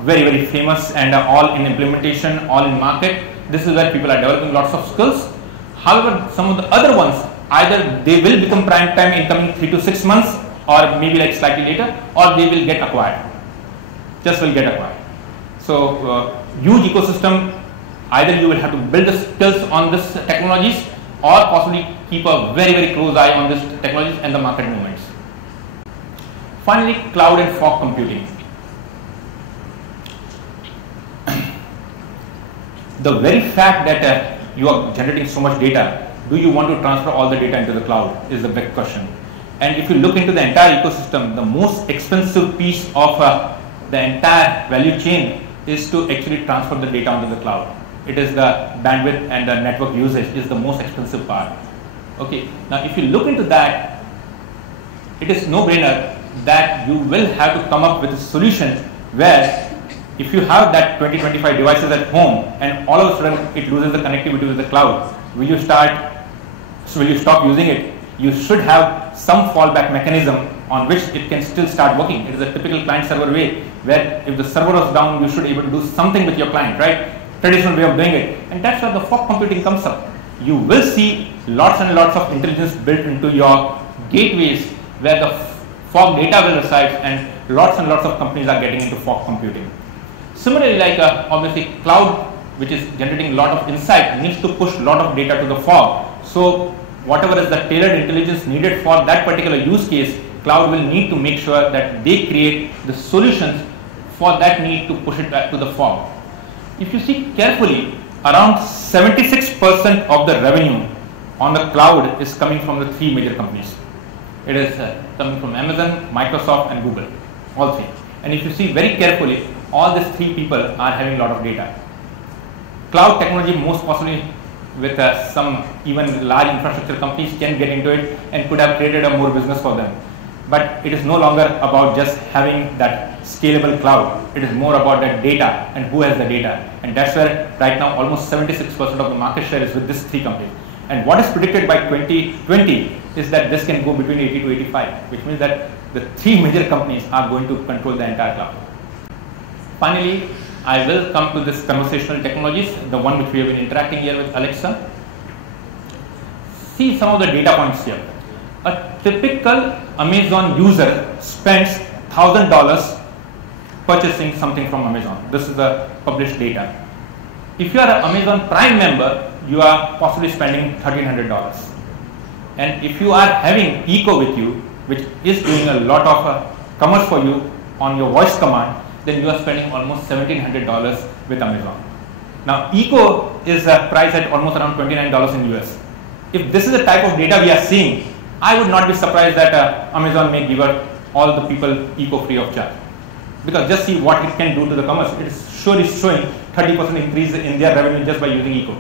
very, very famous and all in implementation, all in market. This is where people are developing lots of skills. However, some of the other ones, either they will become prime time in coming 3 to 6 months, or maybe like slightly later, or they will get acquired. Just will get acquired. So huge ecosystem. Either you will have to build the skills on this technologies, or possibly keep a very, very close eye on this technologies and the market movements. Finally, cloud and fog computing. The very fact that you are generating so much data, do you want to transfer all the data into the cloud is the big question. And if you look into the entire ecosystem, the most expensive piece of the entire value chain is to actually transfer the data onto the cloud. It is the bandwidth and the network usage is the most expensive part. Okay, now if you look into that, it is no-brainer that you will have to come up with a solution where if you have that 20-25 devices at home and all of a sudden it loses the connectivity with the cloud, will you stop using it? You should have some fallback mechanism on which it can still start working. It is a typical client-server way where if the server is down, you should be able to do something with your client, right? Traditional way of doing it. And that's where the fog computing comes up. You will see lots and lots of intelligence built into your gateways where the fog data will reside, and lots of companies are getting into fog computing. Similarly, like obviously cloud, which is generating a lot of insight, needs to push a lot of data to the fog. So whatever is the tailored intelligence needed for that particular use case, cloud will need to make sure that they create the solutions for that need to push it back to the fog. If you see carefully, around 76% of the revenue on the cloud is coming from the 3 major companies. It is coming from Amazon, Microsoft and Google, all 3. And if you see very carefully, all these 3 people are having a lot of data. Cloud technology, most possibly with some even large infrastructure companies can get into it and could have created a more business for them. But it is no longer about just having that scalable cloud. It is more about that data and who has the data. And that's where right now almost 76% of the market share is with these 3 companies. And what is predicted by 2020 is that this can go between 80 to 85, which means that the 3 major companies are going to control the entire cloud. Finally, I will come to this conversational technologies, the one which we have been interacting here with Alexa. See some of the data points here. A typical Amazon user spends $1,000 purchasing something from Amazon. This is the published data. If you are an Amazon Prime member, you are possibly spending $1,300. And if you are having Echo with you, which is doing a lot of commerce for you on your voice command, then you are spending almost $1,700 with Amazon. Now, Echo is priced at almost around $29 in US. If this is the type of data we are seeing, I would not be surprised that Amazon may give all the people Echo free of charge. Because just see what it can do to the commerce. It is surely showing 30% increase in their revenue just by using Echo.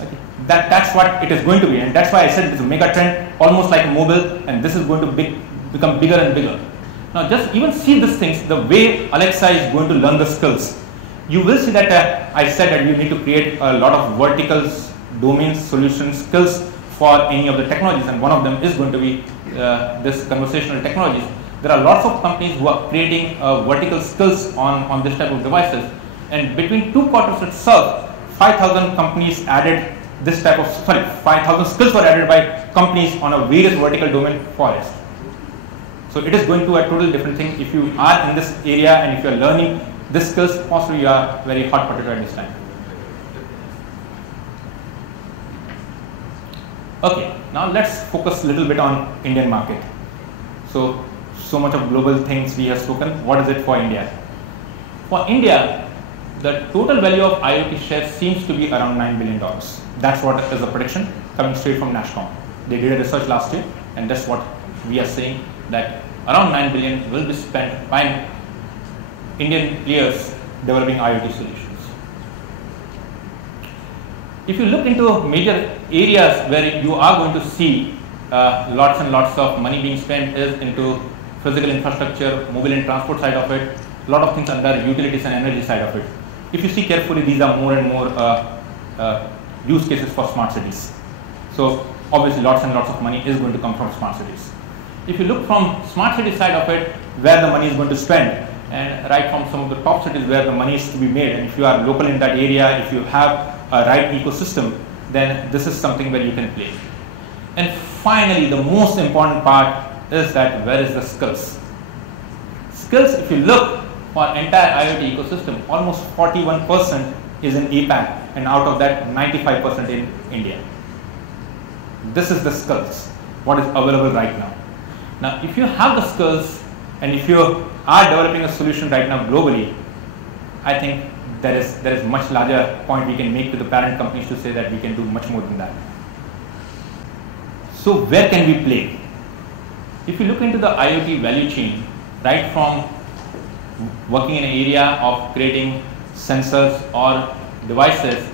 Okay. That's what it is going to be, and that's why I said it is a mega trend, almost like mobile, and this is going to become bigger and bigger. Now just even see these things, the way Alexa is going to learn the skills. You will see that I said that you need to create a lot of verticals, domains, solutions, skills for any of the technologies, and one of them is going to be this conversational technologies. There are lots of companies who are creating vertical skills on this type of devices, and between 2 quarters itself, 5,000 companies added this type of, 5,000 skills were added by companies on a various vertical domain forest. So it is going to a total different thing. If you are in this area and if you are learning this skills, possibly you are very hot potato at this time. Okay, now let's focus a little bit on Indian market. So much of global things we have spoken. What is it for India? For India, the total value of IoT shares seems to be around $9 billion. That's what is the prediction coming straight from NASSCOM. They did a research last year, and that's what we are saying, that around 9 billion will be spent by Indian players developing IoT solutions. If you look into major areas where you are going to see lots and lots of money being spent is into physical infrastructure, mobile and transport side of it, a lot of things under utilities and energy side of it. If you see carefully, these are more and more use cases for smart cities. So obviously lots and lots of money is going to come from smart cities. If you look from smart city side of it, where the money is going to spend, and right from some of the top cities where the money is to be made, and if you are local in that area, if you have a right ecosystem, then this is something where you can play. And finally, the most important part is that where is the skills? Skills, if you look for entire IoT ecosystem, almost 41% is in APAC, and out of that 95% in India. This is the skills, what is available right now. Now, if you have the skills and if you are developing a solution right now globally, I think there is much larger point we can make to the parent companies to say that we can do much more than that. So where can we play? If you look into the IoT value chain, right from working in an area of creating sensors or devices,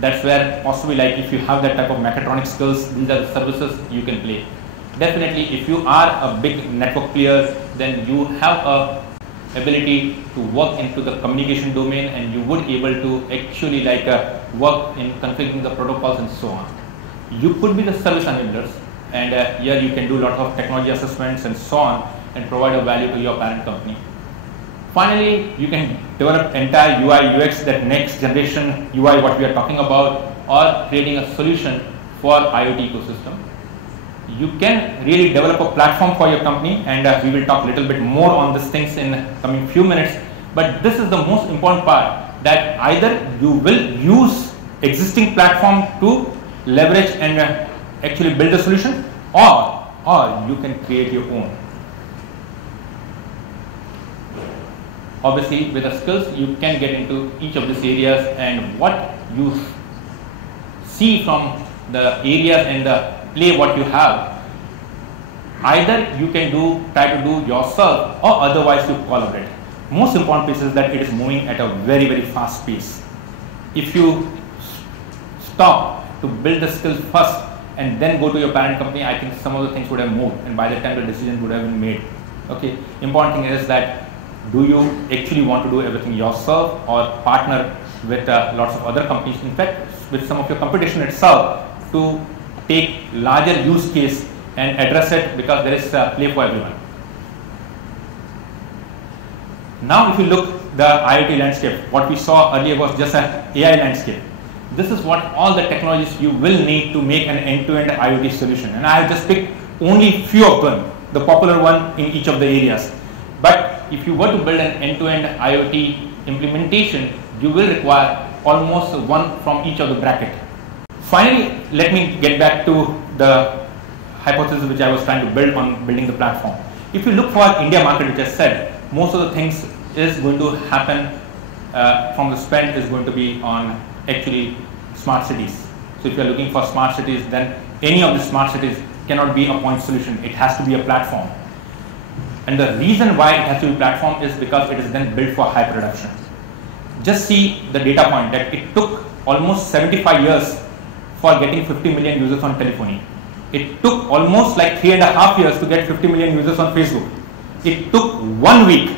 that's where possibly, like if you have that type of mechatronic skills, these are the services you can play. Definitely, if you are a big network player, then you have a ability to work into the communication domain, and you would able to actually work in configuring the protocols and so on. You could be the service enablers, and here you can do a lot of technology assessments and so on, and provide a value to your parent company. Finally, you can develop entire UI, UX, that next generation UI what we are talking about, or creating a solution for IoT ecosystem. You can really develop a platform for your company, and we will talk a little bit more on these things in coming few minutes. But this is the most important part, that either you will use existing platform to leverage and actually build a solution, or you can create your own. Obviously, with the skills, you can get into each of these areas, and what you see from the areas and the play what you have, either you can try to do yourself, or otherwise you collaborate. Most important piece is that it is moving at a very, very fast pace. If you stop to build the skills first and then go to your parent company, I think some of the things would have moved, and by the time the decision would have been made. Okay, important thing is that do you actually want to do everything yourself, or partner with lots of other companies, in fact with some of your competition itself, to take larger use case and address it, because there is a play for everyone. Now if you look the IoT landscape, what we saw earlier was just an AI landscape. This is what all the technologies you will need to make an end-to-end IoT solution, and I have just picked only few of them, the popular one in each of the areas. But if you were to build an end-to-end IoT implementation, you will require almost one from each of the bracket. Finally, let me get back to the hypothesis which I was trying to build on building the platform. If you look for India market, which I said, most of the things is going to happen from the spend is going to be on actually smart cities. So if you are looking for smart cities, then any of the smart cities cannot be a point solution. It has to be a platform. And the reason why it has to be a platform is because it is then built for high production. Just see the data point that it took almost 75 years for getting 50 million users on telephony. It took almost like 3.5 years to get 50 million users on Facebook. It took 1 week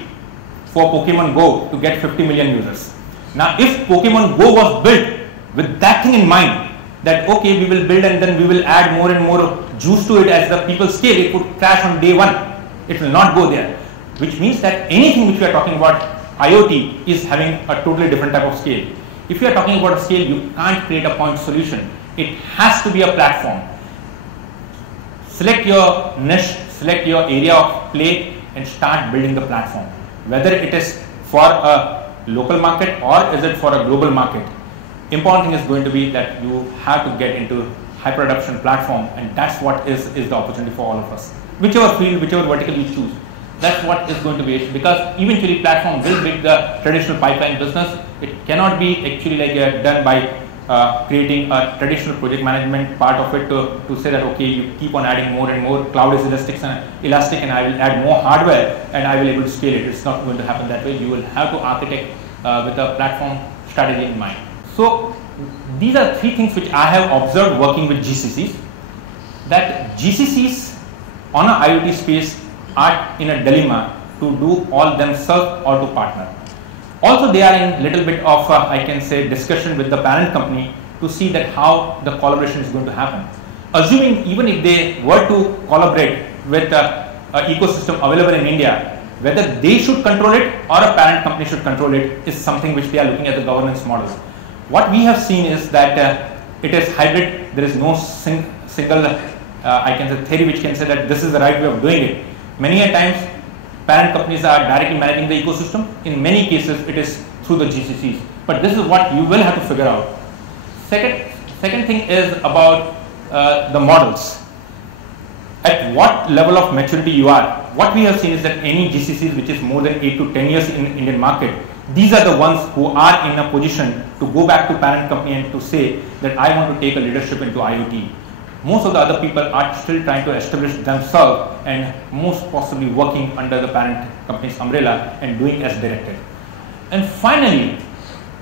for Pokemon Go to get 50 million users. Now, if Pokemon Go was built with that thing in mind, that okay, we will build and then we will add more and more juice to it as the people scale, it would crash on day one. It will not go there, which means that anything which we are talking about IoT is having a totally different type of scale. If you are talking about a scale, you can't create a point solution. It has to be a platform. Select your niche, select your area of play, and start building the platform. Whether it is for a local market or is it for a global market, important thing is going to be that you have to get into high production platform, and that's what is the opportunity for all of us. Whichever field, whichever vertical you choose, that's what is going to be it, because eventually platform will beat the traditional pipeline business. It cannot be actually done by creating a traditional project management part of it to say that okay, you keep on adding more and more, cloud is elastic and I will add more hardware and I will able to scale it. It's not going to happen that way. You will have to architect with a platform strategy in mind. So these are three things which I have observed working with GCCs, that GCCs on an IoT space are in a dilemma to do all themselves or to partner. Also, they are in little bit of I can say discussion with the parent company to see that how the collaboration is going to happen. Assuming even if they were to collaborate with an ecosystem available in India, whether they should control it or a parent company should control it is something which they are looking at the governance model. What we have seen is that it is hybrid. There is no single I can say theory which can say that this is the right way of doing it. Many a times parent companies are directly managing the ecosystem. In many cases it is through the GCCs. But this is what you will have to figure out. Second thing is about the models. At what level of maturity you are. What we have seen is that any GCCs which is more than 8 to 10 years in Indian market, these are the ones who are in a position to go back to parent company and to say that I want to take a leadership into IoT. Most of the other people are still trying to establish themselves and most possibly working under the parent company's umbrella and doing as directed. And finally,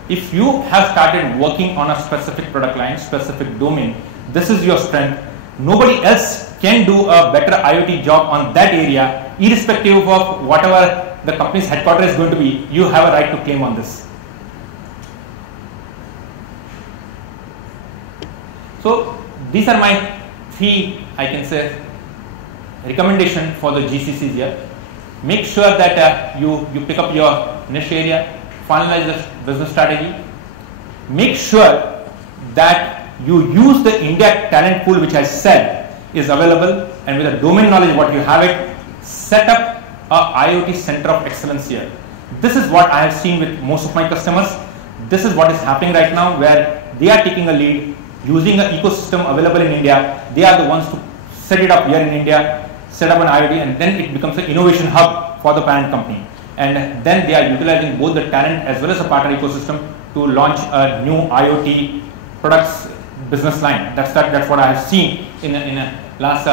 if you have started working on a specific product line, specific domain, this is your strength. Nobody else can do a better IoT job on that area, irrespective of whatever the company's headquarters is going to be. You have a right to claim on this. So these are my three, I can say, recommendation for the GCCs here. Make sure that you pick up your niche area, finalize the business strategy. Make sure that you use the India talent pool which I said is available, and with the domain knowledge what you have it, set up a IoT center of excellence here. This is what I have seen with most of my customers. This is what is happening right now, where they are taking a lead, using an ecosystem available in India. They are the ones to set it up here in India, set up an IoT, and then it becomes an innovation hub for the parent company. And then they are utilizing both the talent as well as a partner ecosystem to launch a new IoT products business line. That's what I have seen in a last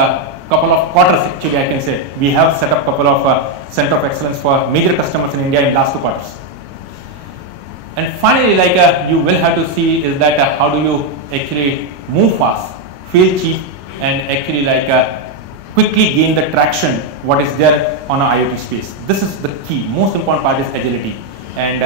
couple of quarters. Actually, I can say we have set up a couple of center of excellence for major customers in India in last 2 quarters. And finally, like you will have to see is that how do you actually move fast, fail cheap, and actually like quickly gain the traction what is there on an IoT space. This is the key. Most important part is agility. And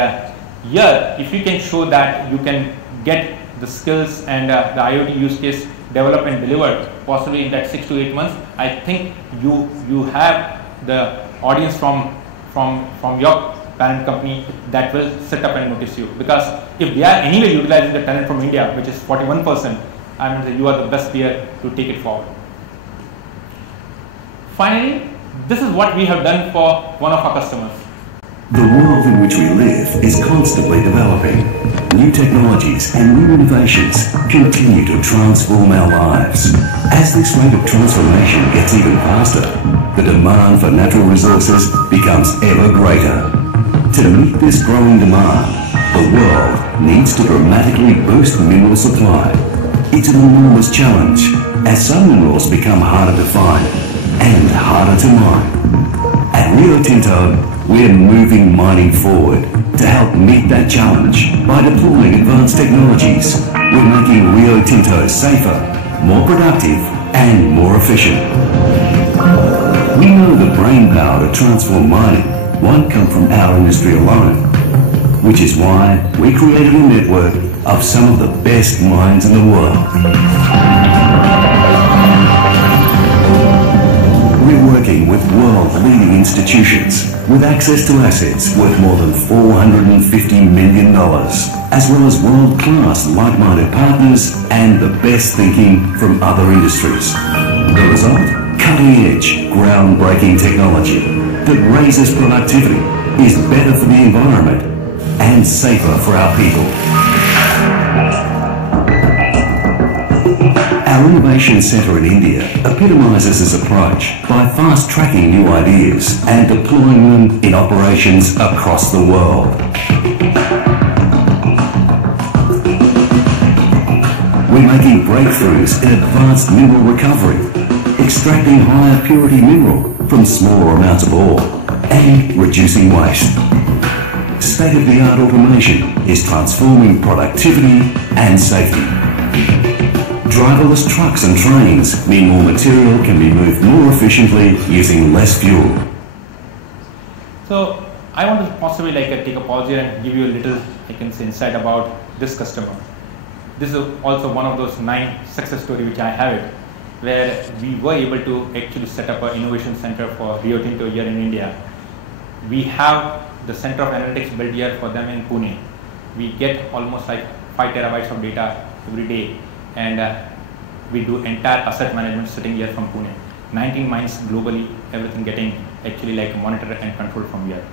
here, if you can show that you can get the skills and the IoT use case developed and delivered possibly in that 6 to 8 months, I think you have the audience from your parent company that will set up and notice you. Because if they are anyway utilizing the talent from India, which is 41%, I mean you are the best player to take it forward. Finally, this is what we have done for one of our customers. The world in which we live is constantly developing. New technologies and new innovations continue to transform our lives. As this rate of transformation gets even faster, the demand for natural resources becomes ever greater. To meet this growing demand, the world needs to dramatically boost mineral supply. It's an enormous challenge, as some minerals become harder to find and harder to mine. At Rio Tinto, we're moving mining forward to help meet that challenge by deploying advanced technologies. We're making Rio Tinto safer, more productive, and more efficient. We know the brain power to transform mining won't come from our industry alone, which is why we created a network of some of the best mines in the world. We're working with world-leading institutions with access to assets worth more than $450 million, as well as world-class like-minded partners and the best thinking from other industries. The result? Cutting-edge, groundbreaking technology that raises productivity, is better for the environment, and safer for our people. Our Innovation Centre in India epitomises this approach by fast-tracking new ideas and deploying them in operations across the world. We're making breakthroughs in advanced mineral recovery, extracting higher purity mineral from smaller amounts of ore, and reducing waste. state-of-the-art automation is transforming productivity and safety. Driverless trucks and trains mean more material can be moved more efficiently using less fuel. So I want to possibly take a pause here and give you a little, insight about this customer. This is also one of those 9 success stories which I have it, where we were able to actually set up an innovation center for Rio Tinto here in India. We have the center of analytics built here for them in Pune. We get almost 5 terabytes of data every day, and we do entire asset management sitting here from Pune. 19 mines globally, everything getting actually monitored and controlled from here.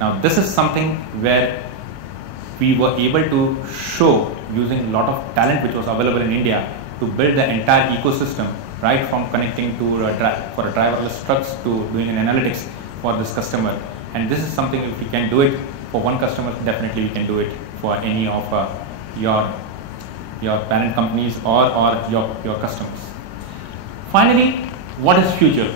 Now this is something where we were able to show using a lot of talent which was available in India to build the entire ecosystem, right from connecting to for driverless trucks to doing an analytics for this customer. And this is something, if we can do it for one customer, definitely we can do it for any of your parent companies or your customers. Finally, what is future?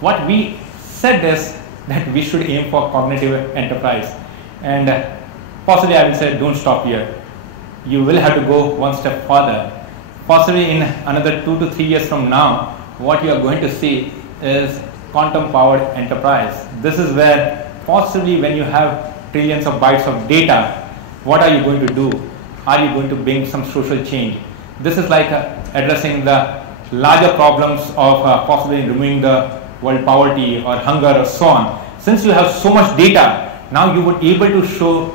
What we said is that we should aim for cognitive enterprise, and possibly I will say don't stop here. You will have to go one step further. Possibly in another 2 to 3 years from now, what you are going to see is quantum powered enterprise. This is where possibly when you have trillions of bytes of data, what are you going to do? Are you going to bring some social change? This is like addressing the larger problems of possibly removing the world poverty or hunger or so on. Since you have so much data, now you would able to show,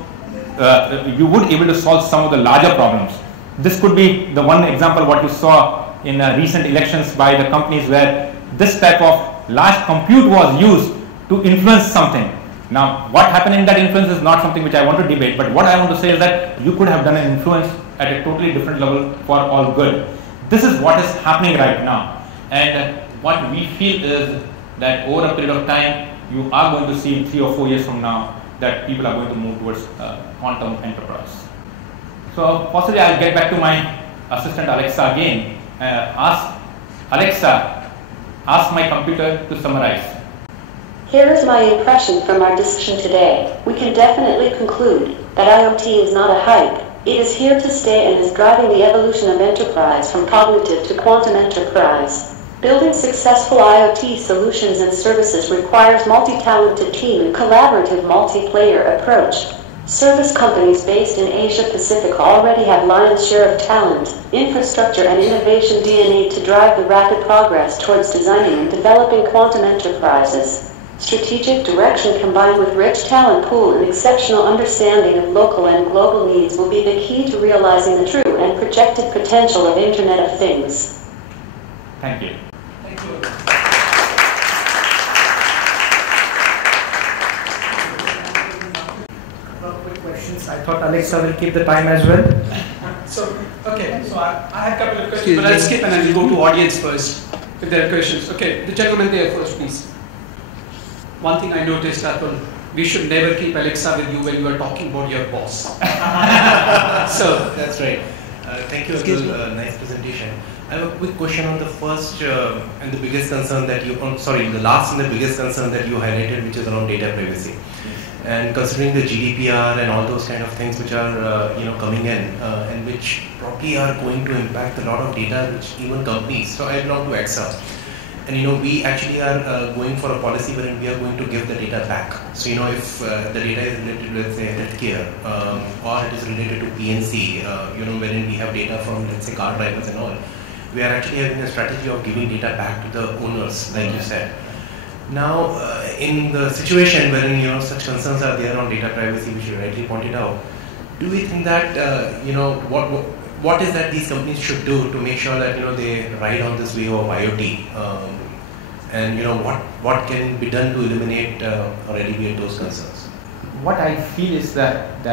you would able to solve some of the larger problems. This could be the one example what you saw in recent elections by the companies where this type of large compute was used to influence something. Now, what happened in that influence is not something which I want to debate, but what I want to say is that you could have done an influence at a totally different level for all good. This is what is happening right now, and what we feel is that over a period of time, you are going to see in 3 or 4 years from now that people are going to move towards quantum enterprise. So possibly I'll get back to my assistant Alexa again. Ask Alexa, ask my computer to summarize. Here is my impression from our discussion today. We can definitely conclude that IoT is not a hype. It is here to stay and is driving the evolution of enterprise from cognitive to quantum enterprise. Building successful IoT solutions and services requires multi-talented team and collaborative multiplayer approach. Service companies based in Asia Pacific already have lion's share of talent, infrastructure and innovation DNA to drive the rapid progress towards designing and developing quantum enterprises. Strategic direction combined with rich talent pool and exceptional understanding of local and global needs will be the key to realizing the true and projected potential of Internet of Things. Thank you. Thank you. Quick questions. I thought Alexa will keep the time as well. So I have a couple of questions, but I'll skip and I'll go to audience first if there are questions. Okay, the gentleman there first, please. One thing I noticed, Atul, we should never keep Alexa with you when you are talking about your boss. So that's right. Thank you, Atul. Nice presentation. I have a quick question on the first and the biggest concern that you, the last and the biggest concern that you highlighted, which is around data privacy. And considering the GDPR and all those kind of things which are coming in and which probably are going to impact a lot of data, which even companies. So I belong to AXA, and we actually are going for a policy wherein we are going to give the data back. So if the data is related to, let's say, healthcare or it is related to PNC, wherein we have data from, let's say, car drivers and all, we are actually having a strategy of giving data back to the owners, like you said. Now, in the situation wherein such concerns are there on data privacy, which you rightly pointed out, do we think that what is that these companies should do to make sure that they ride on this wave of IoT, and what can be done to eliminate or alleviate those concerns? What I feel is that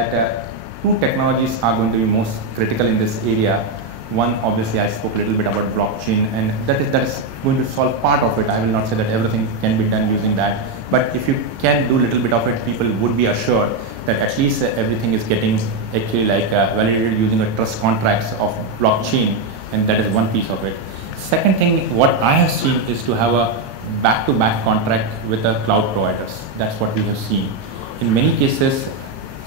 two technologies are going to be most critical in this area. One, obviously, I spoke a little bit about blockchain, and that is going to solve part of it. I will not say that everything can be done using that, but if you can do a little bit of it, people would be assured that at least everything is getting actually validated using a trust contracts of blockchain, and that is one piece of it. Second thing, what I have seen is to have a back-to-back contract with the cloud providers. That's what we have seen. in many cases,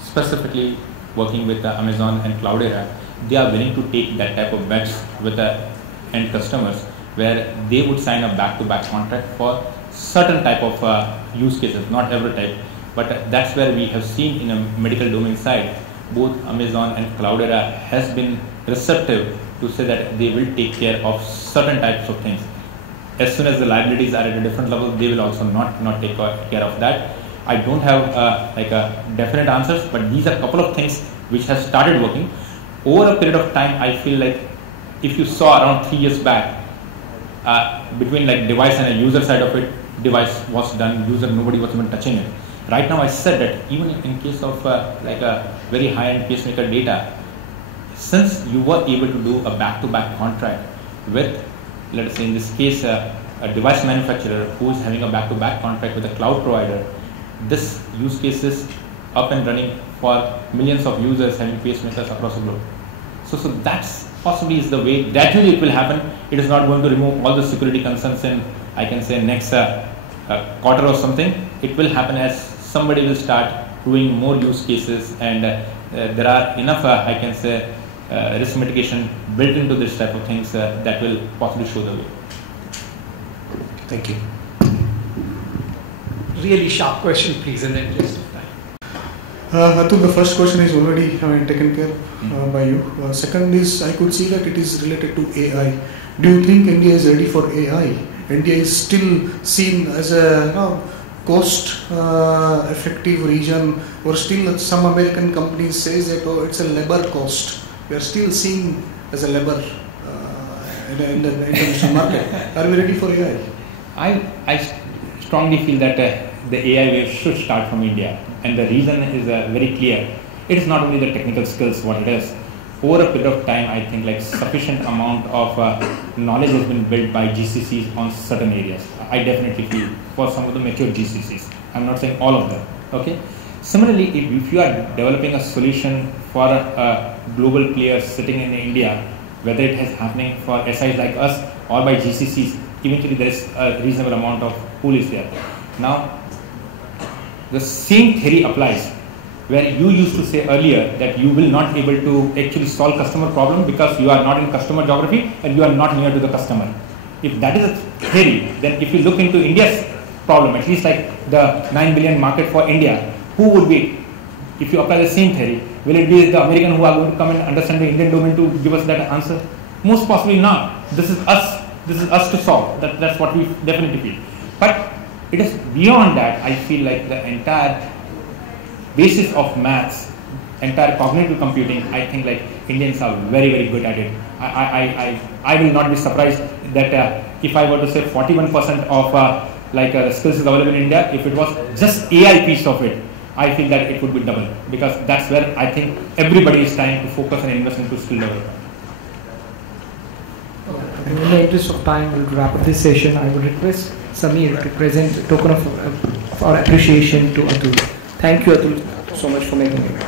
specifically working with Amazon and Cloudera, they are willing to take that type of bets with the end customers, where they would sign a back-to-back contract for certain type of use cases, not every type, but that's where we have seen in a medical domain side, both Amazon and Cloudera has been receptive to say that they will take care of certain types of things. As soon as the liabilities are at a different level, they will also not take care of that. I don't have like a definite answers, but these are a couple of things which has started working. Over a period of time, I feel like if you saw around 3 years back, between like device and a user side of it, device was done, user, nobody was even touching it. Right now I said that even in case of like a very high-end pacemaker data, since you were able to do a back-to-back contract with, let's say in this case, a device manufacturer who is having a back-to-back contract with a cloud provider, this use case is up and running for millions of users having pacemakers across the globe. So that's possibly is the way. Gradually it will happen. It is not going to remove all the security concerns in, I can say, next quarter or something. It will happen as somebody will start doing more use cases, and there are enough, I can say, risk mitigation built into this type of things that will possibly show the way. Thank you. Really sharp question, please, and then just time. Atul, the first question is already taken care of by you. Second is, I could see that it is related to AI. Do you think India is ready for AI? India is still seen as a cost-effective region, or still some American companies say that it's a labor cost. We are still seen as a labor in the international market. Are we ready for AI? I strongly feel that the AI wave should start from India, and the reason is very clear. It is not only the technical skills what it is. Over a period of time, I think like sufficient amount of knowledge has been built by GCCs on certain areas. I definitely feel for some of the mature GCCs. I'm not saying all of them. Okay. Similarly, if you are developing a solution for a global player sitting in India, whether it is happening for SIs like us or by GCCs, eventually there is a reasonable amount of pool is there. Now, the same theory applies, where you used to say earlier that you will not able to actually solve customer problem because you are not in customer geography and you are not near to the customer. If that is a theory, then if you look into India's problem, at least like the 9 billion market for India, who would be, if you apply the same theory, will it be the American who are going to come and understand the Indian domain to give us that answer? Most possibly not. This is us to solve. That's what we definitely feel. But it is beyond that. I feel like the entire basis of maths, entire cognitive computing, I think like Indians are very, very good at it. I will not be surprised that if I were to say 41% of the skills is available in India, if it was just AI piece of it, I feel that it would be double, because that's where I think everybody is trying to focus and invest into skill development. In the interest of time, we'll wrap up this session. I would request Samir to present a token of our appreciation to Atul. Thank you, Atul, so much for making it.